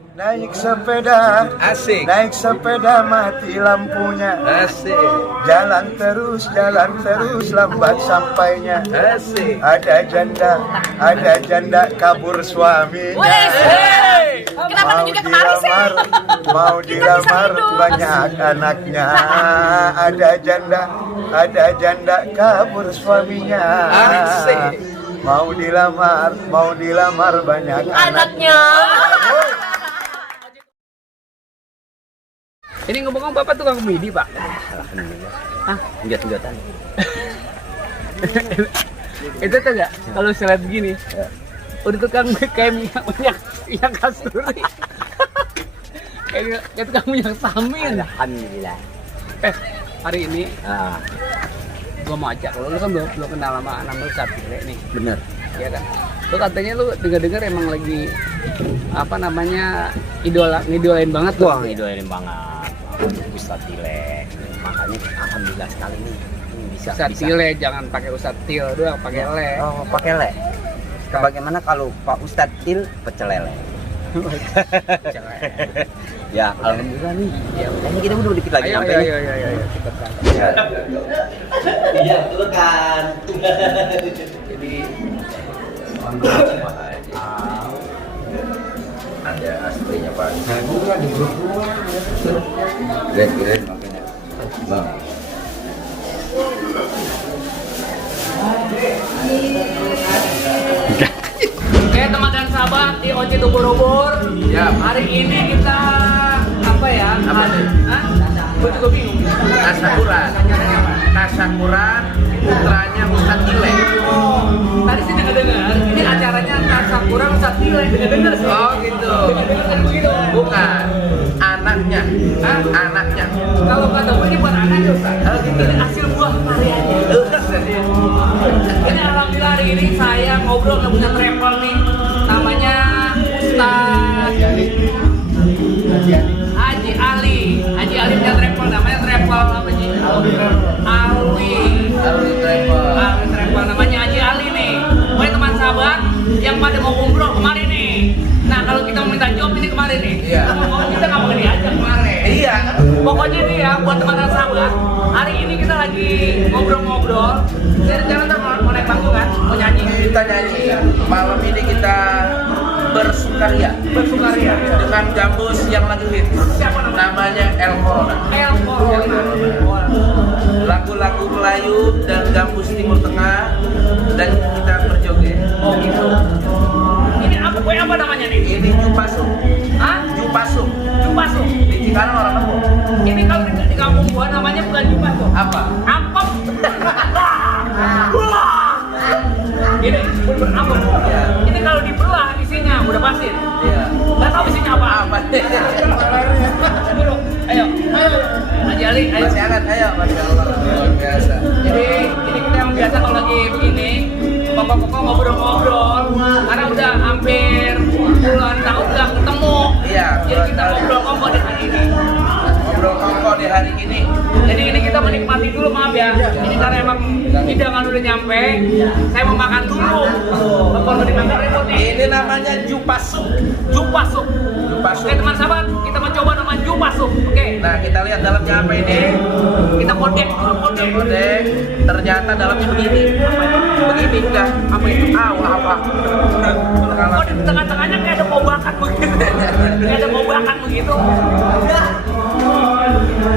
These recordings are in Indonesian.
Naik sepeda, Asik. naik sepeda mati lampunya. Asik. Jalan terus, lambat sampainya. Asik. Ada janda kabur suaminya. Wey, kenapa Mau tunjuknya kemari sih? mau dilamar banyak anaknya. Ada janda kabur suaminya. Asik. Mau dilamar banyak Anaknya. Ini ngomong-ngomong Bapak tukang komedi, Pak? Alhamdulillah. Hah? Enggak-enggatan. Itu tuh nggak? Kalau saya lihat begini, udah tukang kayak minyak kasturi. kayak tukang minyak samin. Alhamdulillah. Hari ini Ah, gua mau ajak lu kan belum kenal sama anak lu Satile nih, bener. ya kan? Lu katanya lu dengar emang lagi apa namanya ngidolain banget tuh. Wah, idolain banget. Ustadz Tile. Makanya alhamdulillah sekali nih. Bisa. Satile jangan pakai Ustadz Til doang, pakai le. Oh, pakai le. Bagaimana kalau Pak Ustadz Til pecel lele? Ya, alhamdulillah nih. Ya, Ini kita udah dikit lagi ayo, sampai ayo, nih. ayo, ayo, ayo, cepet kan. Iya, betul kan. Jadi Ada aslinya Pak. Keren makanya. Bang. Oke teman dan sahabat di Oci Ubur-Ubur. Ya. Hari ini kita apa ya? Apa nih? Hah? Gue juga bingung. Tasakuran. Tasakuran putranya Ustadz Tile. Oh, tadi sih dengar. Ini acaranya Tasakuran Ustadz Tile dengar sih. Oh gitu. Dengar begitu. Bukan. Anaknya. Hah? Anaknya. Kalau kata gue ini buat anaknya Ustaz. Oh, gitu. Ini hasil buah karyanya. Ini alhamdulillah hari ini saya ngobrol sama punya travel nih. Namanya Ustaz Haji Ali. Haji Ali punya travel, namanya travel apa sih? Alwi. Alwi Travel. Alwi travel namanya Haji Ali nih. Pokoknya teman sahabat yang pada mau umroh kemarin nih. Nah kalau kita mau minta job ini kemarin nih. Iya. Kalau kita nggak mau diajak kemarin. Iya. Pokoknya nih ya buat teman dan sahabat. Hari ini kita lagi ngobrol-ngobrol. Saya rencana ntar mau naik panggung kan, mau nyanyi. Kita nyanyi. Malam ini kita bersukaria Bersukaria. dengan gambus yang lagi hits. Siapa namanya? Namanya El Corona. El Corona. Lagu-lagu Melayu dan gambus Timur Tengah dan kita berjoget. Oh gitu. Ini apa? Kue apa namanya nih? Ini Jupasung. Hah? Jupasung. Jupasung. Di Cikarang orang nemu. Ini kalau di kampung gua namanya bukan Jupasung. Apa? Ampem. Ini bener ampem. Ya. Ini kalau dibelah isinya udah pasir. Iya. Nggak tahu isinya apa. Apa nih? Dulu. Ayo. Haji Ali, ayo. Masih hangat, ayo. Masya Allah. Luar biasa. Jadi ini kita yang biasa kalau lagi begini, pokok-pokok ngobrol-ngobrol, karena udah hampir puluhan tahun nggak ketemu. Iya. Jadi kita ngobrol kongko di hari ini. Ngobrol kongko di hari ini. Jadi ini kita menikmati dulu, maaf ya. Ini karena emang hidangan udah nyampe, saya mau makan dulu. Kalau dimakan repot nih. Ini namanya Jupasung. Jupasuk. Jupasung. Oke teman sahabat, kita mencoba nama Jupasuk. Oke. Nah, kita lihat dalamnya apa ini. Kita kodek dulu, kodek. Kode, ternyata dalamnya begini. Begini udah. Apa itu? Apa? Oh di tengah-tengahnya kayak ada kobakan begitu. Kayak ada kobakan begitu.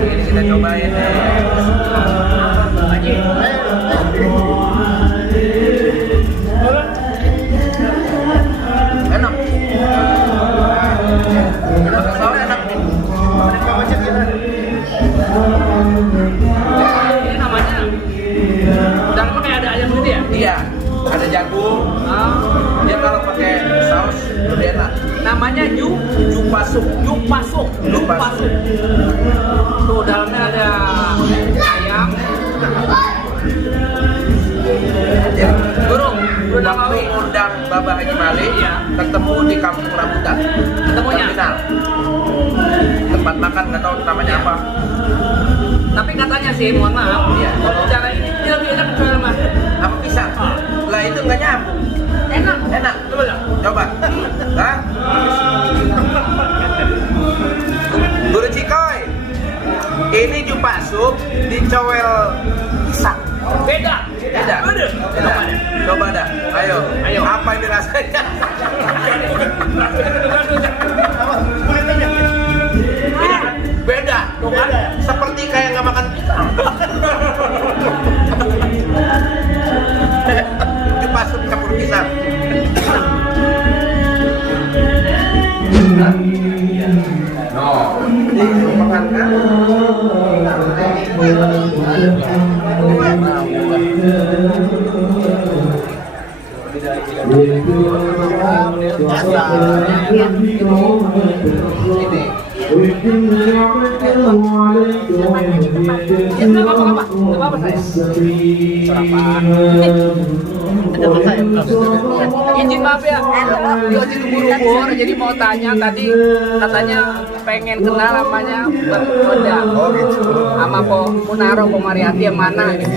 Ini kita cobain nih. Haji. Enak. Soalnya enak nih. Ini namanya dalamnya kayak ada ayam gitu ya? Iya, ada jagung. Ah, Dia kalau pakai saus lebih enak. namanya Jupasung. Jupasuk. Jupasuk. Tuh dalamnya ada ayam. Ya. Burung Nawawi. Undang Bapak Haji Malik. Iya. Ketemu di Kampung Rambutan. Ketemunya? Terminal. Tempat makan nggak tahu namanya apa. Tapi katanya sih, mohon maaf, Iya. kalau cara ini dia lebih enak jual mas. Apa pisang? Lah itu nggak nyambung. Enak. Enak. Coba dong. Coba. Hah? masuk dicowel pisang. Beda. Beda. Coba dah. Ayo. Apa ini rasanya? Beda. Tuh kan? Seperti kayak nggak makan pisang. Dipasuk campur pisang. No, makan kan? Izin maaf ya, lagi ubur-ubur, jadi mau tanya tadi katanya pengen kenal namanya Bunda sama Po Munaro, Po Mariati yang mana gitu.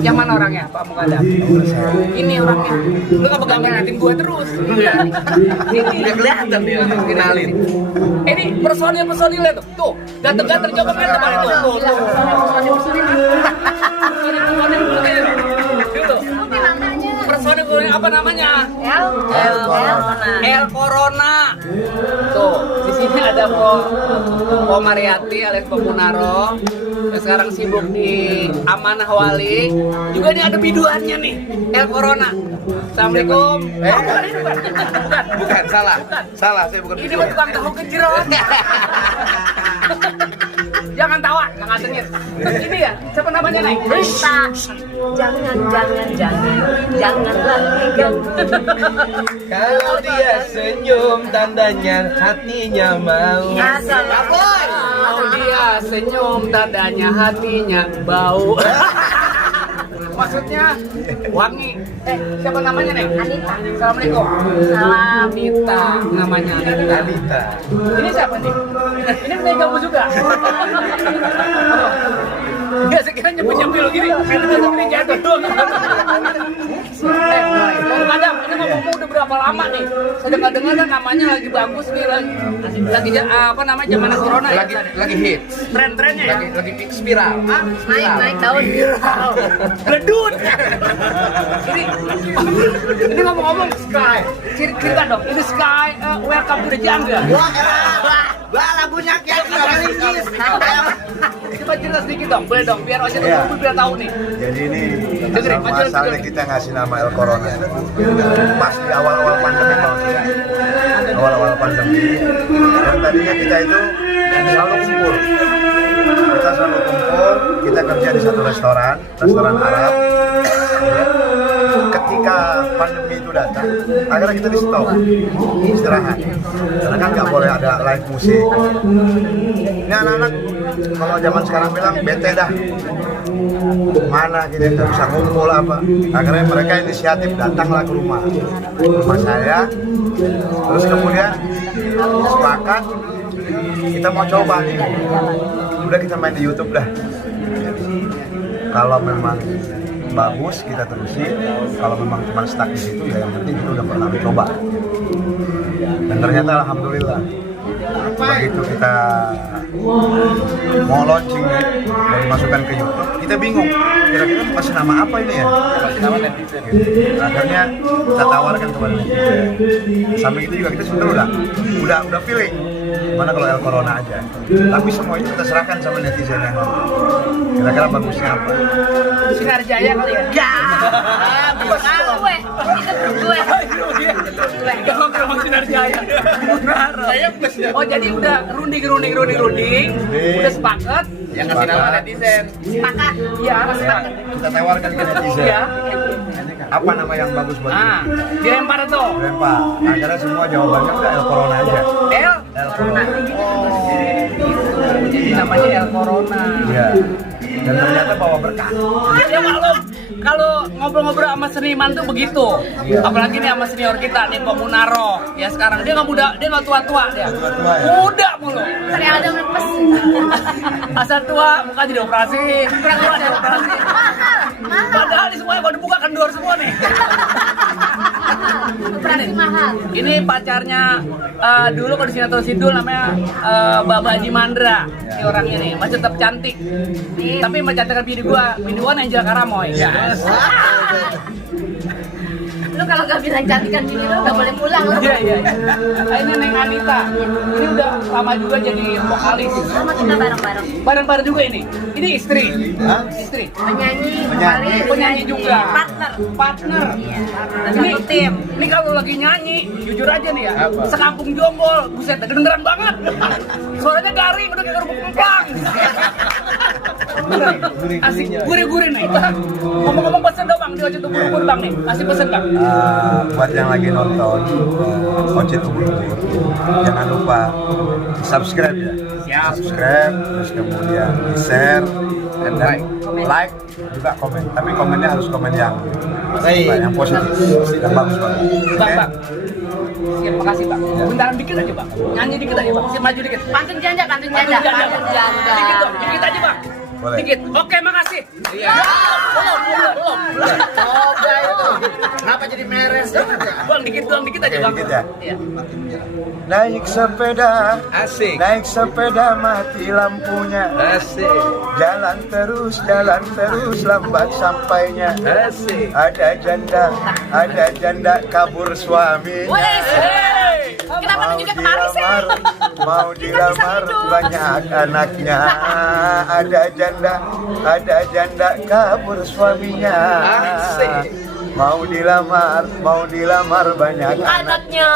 Yang mana orangnya Pak Mukadam? Ini orangnya. Lu nggak bakal ngeliatin gue terus. Udah kelihatan dia kenalin. Ini personil-personilnya tuh ganteng-ganteng, coba kan teman itu. Personil apa namanya? El Corona. Tuh, di sini ada Po Mariati alias Po Munaro yang sekarang sibuk di Amanah Wali. Juga ini ada biduannya nih, El Corona. Assalamualaikum. Bukan, salah. Salah, saya bukan. Ini mah tukang tahu gejrot. Jangan tawa, Kang Atengin. Ini ya, siapa namanya nih? Rista. Jangan lagi. Kalau dia senyum tandanya hatinya mau. Kalau dia senyum tandanya hatinya bau. Maksudnya wangi. Siapa namanya nih? Anita. Assalamualaikum. Salam. Anita namanya. Anita. Ini siapa nih? Ini punya kamu juga. Enggak, sekira nyempil-nyempil gini. Ini jatuh doang. Bang Adam, ini ngomong udah berapa lama nih? Saya dengar-dengar kan namanya lagi bagus nih, lagi apa namanya zaman corona ya? Lagi hits. Tren-trennya ya? Lagi spiral. Naik daun. Ledut. Ini ngomong-ngomong Sky. Cerita dong, ini Sky Welcome to the Jungle. Wah, lagunya kayak Ricis. Coba cerita sedikit dong, boleh dong, biar Oce tuh biar tahu nih. Jadi ini Dengerin, masalahnya kita ngasih nama El Corona pas di awal-awal pandemi Bang. Awal-awal pandemi yang tadinya kita itu selalu kumpul. Kita kerja di satu restoran Arab. Ketika pandemi itu datang, akhirnya kita di stop, istirahat. Karena kan nggak boleh ada live musik. Ini anak-anak kalau zaman sekarang bilang bete dah. Mana kita nggak bisa ngumpul apa. Akhirnya mereka inisiatif datanglah ke rumah saya. Terus kemudian sepakat kita mau coba nih. Udah kita main di YouTube dah. Kalau memang bagus kita terusin, kalau memang cuma stuck di situ ya yang penting kita udah pernah coba. Dan ternyata alhamdulillah begitu kita mau launching dan dimasukkan ke YouTube, kita bingung kira-kira kasih nama apa ini ya? Kasih nama netizen. Akhirnya kita tawarkan kepada netizen. Sampai itu juga kita sebenarnya udah feeling mana kalau El Corona aja. Tapi semua itu kita serahkan sama netizen yang kira-kira bagusnya apa. Sinar Jaya kali ya? Ya! Gue. Kalau promo Sinar Jaya. Oh jadi udah runding, udah sepakat. Yang ngasih nama netizen. Sepakat. Ya, Ya, kita tawarkan ke netizen. Ya. Apa nama yang bagus buat kita? Dilempar tuh. Lempar. Akhirnya semua jawabannya udah El Corona aja. El Corona. Jadi namanya El Corona. Iya. Dan ternyata bawa berkah. Ya kalau ngobrol-ngobrol sama seniman tuh begitu. Apalagi nih sama senior kita nih Pak Munaro. Ya sekarang dia nggak muda, dia nggak tua-tua dia. Tua-tua ya? Muda mulu. Kayak ada mepes. Asal tua muka jadi operasi. Kurang tua jadi operasi. Mahal. Padahal ini semuanya kalau dibuka kendor semua nih. Operasi mahal. Ini pacarnya dulu kalau di sinetron Sidul namanya Baba Haji Mandra. Ini orangnya nih, masih tetap cantik. Tapi mencantikkan bini gua Angela Karamoy. Yes. Lu kalau gak bilang cantikan bini lu gak boleh pulang lu. Iya. Nah, ini Neng Anita. Ini udah lama juga jadi vokalis. Sama kita bareng-bareng. Bareng-bareng juga ini. Ini istri. Hah? Istri. Penyanyi juga. Partner. Iya. Dan satu tim. Ini kalau lagi nyanyi, jujur aja nih ya. Sekampung Jonggol, buset, kedengeran banget. Suaranya garing, udah kayak kerupuk kempang. Asik, gurih-gurih nih. Ngomong-ngomong pesen dong Bang, di Ojek Ubur-ubur Bang nih. Kasih pesen Bang. Buat yang lagi nonton Ojek Ubur-ubur, jangan lupa subscribe ya. Siap. Subscribe, terus kemudian di share, dan like juga komen. Tapi komennya harus komen yang positif, yang bagus banget. Bang. Siap, makasih Bang. Bentaran dikit aja Bang. Nyanyi dikit aja Bang. Siap, maju dikit. Pantun janda. Dikit dong, dikit aja Bang. Boleh. Dikit. Oke, makasih. Iya. Belum. Coba itu. Kenapa jadi meres? Bang, dikit aja Bang. Dikit ya? Iya. Naik sepeda, Asik. naik sepeda mati lampunya. Asik. Jalan terus lambat sampainya. Asik. Ada janda kabur suami. Kenapa lu juga kemarin sih? Mau dilamar banyak anaknya. Ada janda kabur suaminya. Asik. Mau dilamar banyak Anaknya.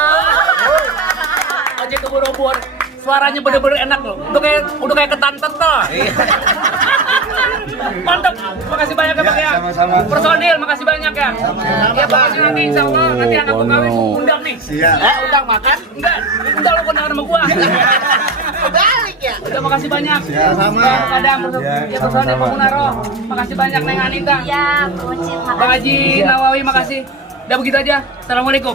Ojek Ubur-ubur. Suaranya bener-bener enak loh. Udah kayak ketan kental. Mantap. Makasih banyak ya Bang ya. Sama-sama. Personil, makasih banyak ya. Ya pokoknya nanti insya Allah nanti anak gua kawin undang nih. Siap. Undang makan? Enggak. Undang lo kondangan sama gua. Balik ya. Udah makasih banyak. Sama. Kadang Ya, personil sama-sama. Pak Munaro. Makasih banyak Neng Anita. Ya, Bocil, Bang Haji Nawawi makasih. Udah begitu aja. Assalamualaikum.